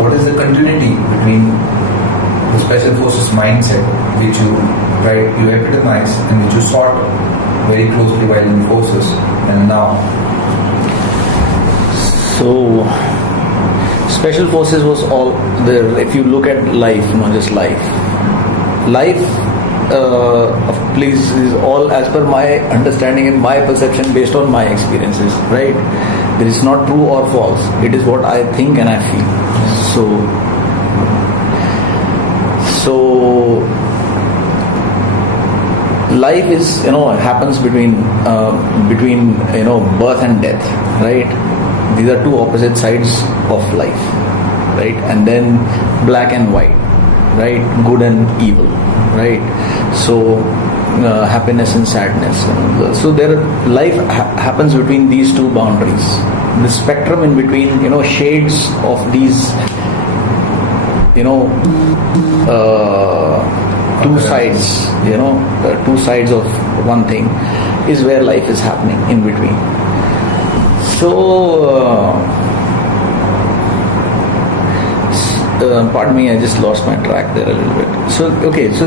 what is the continuity between the special forces mindset which you epitomize and which you sought very closely while in the forces and now? So special forces was all there. If you look at life, not just life, please, is all as per my understanding and my perception based on my experiences, right? There is not true or false. It is what I think and I feel. So life is, happens between birth and death, right? These are two opposite sides of life, right? And then black and white, right? Good and evil, right? So happiness and sadness. So life happens between these two boundaries. The spectrum in between, shades of these, two sides, two sides of one thing is where life is happening in between. So, pardon me, I just lost my track there a little bit. So, okay, so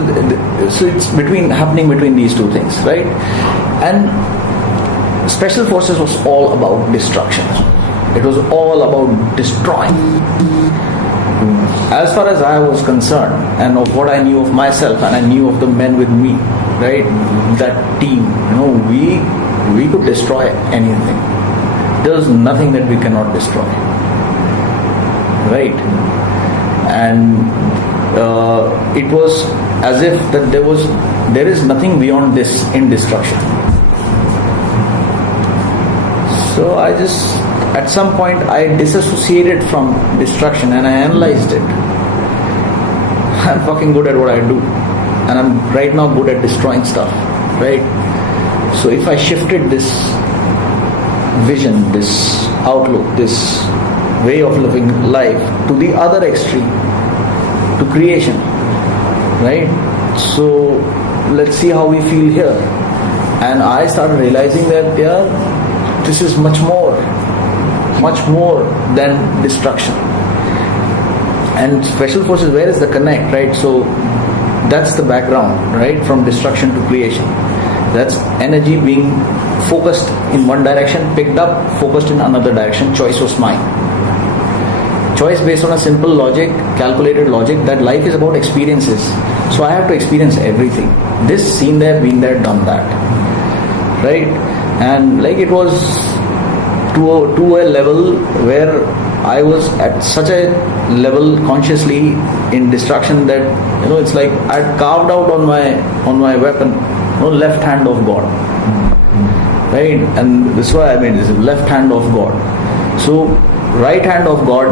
it's happening between these two things, right? And Special Forces was all about destruction. It was all about destroying. As far as I was concerned, and of what I knew of myself, and I knew of the men with me, right? That team, we could destroy anything. There was nothing that we cannot destroy, right? And it was as if that there is nothing beyond this in destruction. So at some point I disassociated from destruction and I analyzed it. I'm fucking good at what I do, and I'm right now good at destroying stuff, right? So if I shifted this vision, this outlook, this way of living life to the other extreme, to creation, right? So let's see how we feel here. And I started realizing that this is much more than destruction. And Special Forces, where is the connect, right? So that's the background, right? From destruction to creation. That's energy being focused in one direction, picked up, focused in another direction. Choice was mine. Choice based on a simple logic, calculated logic, that life is about experiences. So I have to experience everything. This, seen there, been there, done that. Right? And like it was to a level where I was at such a level consciously in destruction that it's like I'd carved out on my weapon, left hand of God, right? And this is why I mean this is left hand of God. So right hand of God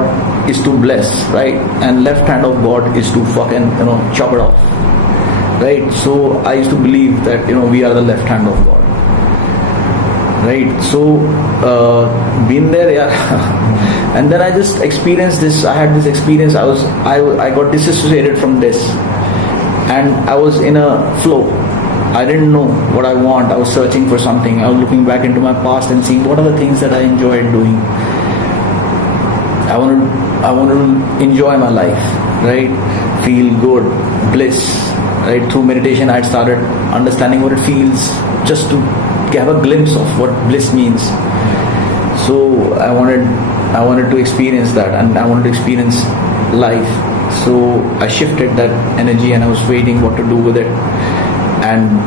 is to bless, right? And left hand of God is to fucking chop it off, right? So I used to believe that we are the left hand of God. Right, so been there, yeah. And then I just experienced this. I had this experience. I got disassociated from this, and I was in a flow. I didn't know what I want. I was searching for something. I was looking back into my past and seeing what are the things that I enjoyed doing. I wanted to enjoy my life, right? Feel good, bliss, right? Through meditation, I started understanding what it feels just to have a glimpse of what bliss means. So I wanted to experience that, and I wanted to experience life. So I shifted that energy, and I was waiting what to do with it. And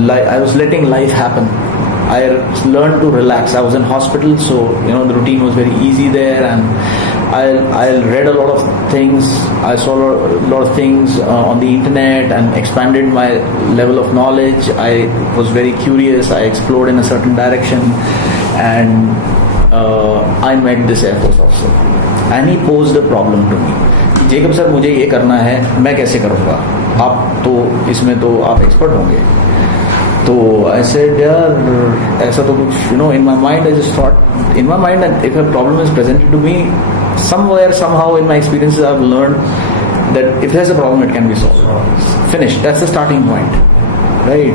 I was letting life happen. I learned to relax. I was in hospital, so the routine was very easy there, and I read a lot of things. I saw a lot of things on the internet and expanded my level of knowledge. I was very curious. I explored in a certain direction, and I met this Air Force officer, and he posed a problem to me. Jacob sir, मुझे ये करना है, मैं कैसे करूँगा? आप तो इसमें तो आप एक्सपर्ट होंगे. So I said, ऐसा तो कुछ, in my mind I just thought, in my mind, that if a problem is presented to me, somewhere, somehow in my experiences I've learned that if there's a problem, it can be solved. Finished. That's the starting point, right?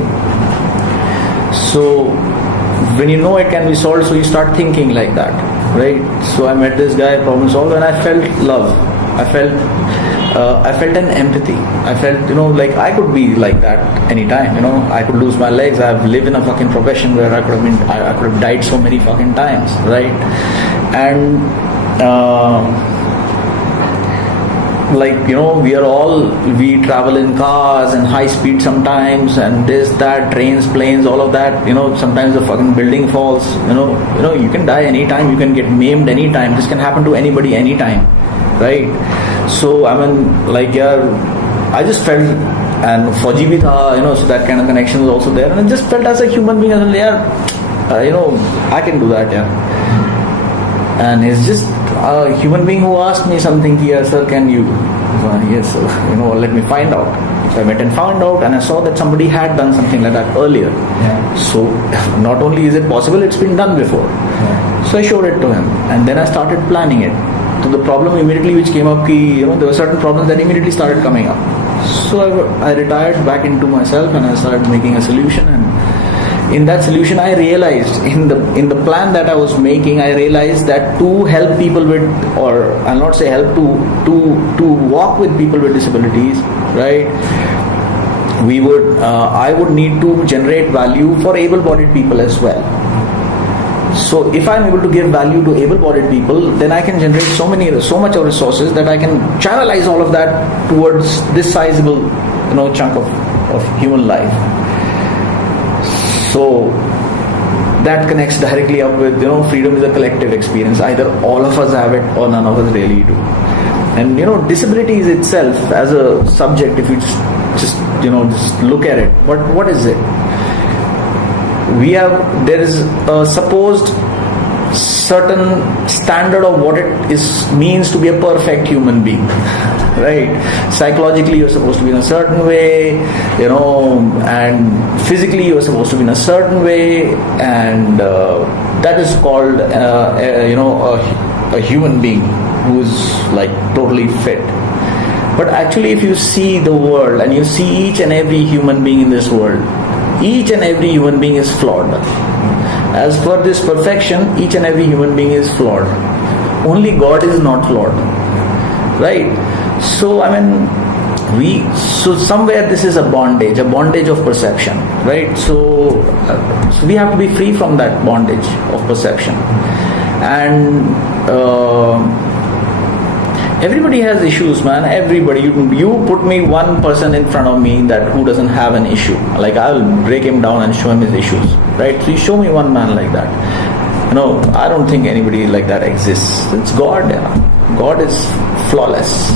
So when it can be solved, so you start thinking like that. right? So I met this guy, problem solved, and I felt love. I felt an empathy. I felt, like I could be like that anytime. I could lose my legs. I've lived in a fucking profession where I could have died so many fucking times, right? And we travel in cars and high speed sometimes, and this, that, trains, planes, all of that. Sometimes the fucking building falls. You can die anytime. You can get maimed anytime. This can happen to anybody anytime, right? So I just felt, and Fauji bhi tha, so that kind of connection was also there, and I just felt as a human being, I can do that, And it's just a human being who asked me something here, sir, can you? Yes, sir. Let me find out. So I went and found out, and I saw that somebody had done something like that earlier. Yeah. So not only is it possible, it's been done before. Yeah. So I showed it to him, and then I started planning it. So the problem immediately which came up, there were certain problems that immediately started coming up. So I retired back into myself, and I started making a solution. And in that solution, I realized in the plan that I was making, I realized that to help people with, or I'll not say help, to walk with people with disabilities, right? I would need to generate value for able-bodied people as well. So if I'm able to give value to able-bodied people, then I can generate so much of resources that I can channelize all of that towards this sizable, chunk of human life. So that connects directly up with, freedom is a collective experience. Either all of us have it or none of us really do. And disability is itself as a subject, if you just look at it, what is it? There is a supposed certain standard of what it means to be a perfect human being, right? Psychologically, you're supposed to be in a certain way, and physically you're supposed to be in a certain way, and that is called, a human being who's like totally fit. But actually, if you see the world and you see each and every human being in this world, each and every human being is flawed. As per this perfection, each and every human being is flawed. Only God is not flawed, right? So somewhere this is a bondage of perception, right? So we have to be free from that bondage of perception. And everybody has issues, man. Everybody. You put me one person in front of me who doesn't have an issue. Like, I'll break him down and show him his issues, right? So you show me one man like that. I don't think anybody like that exists. It's God. Yeah. God is flawless.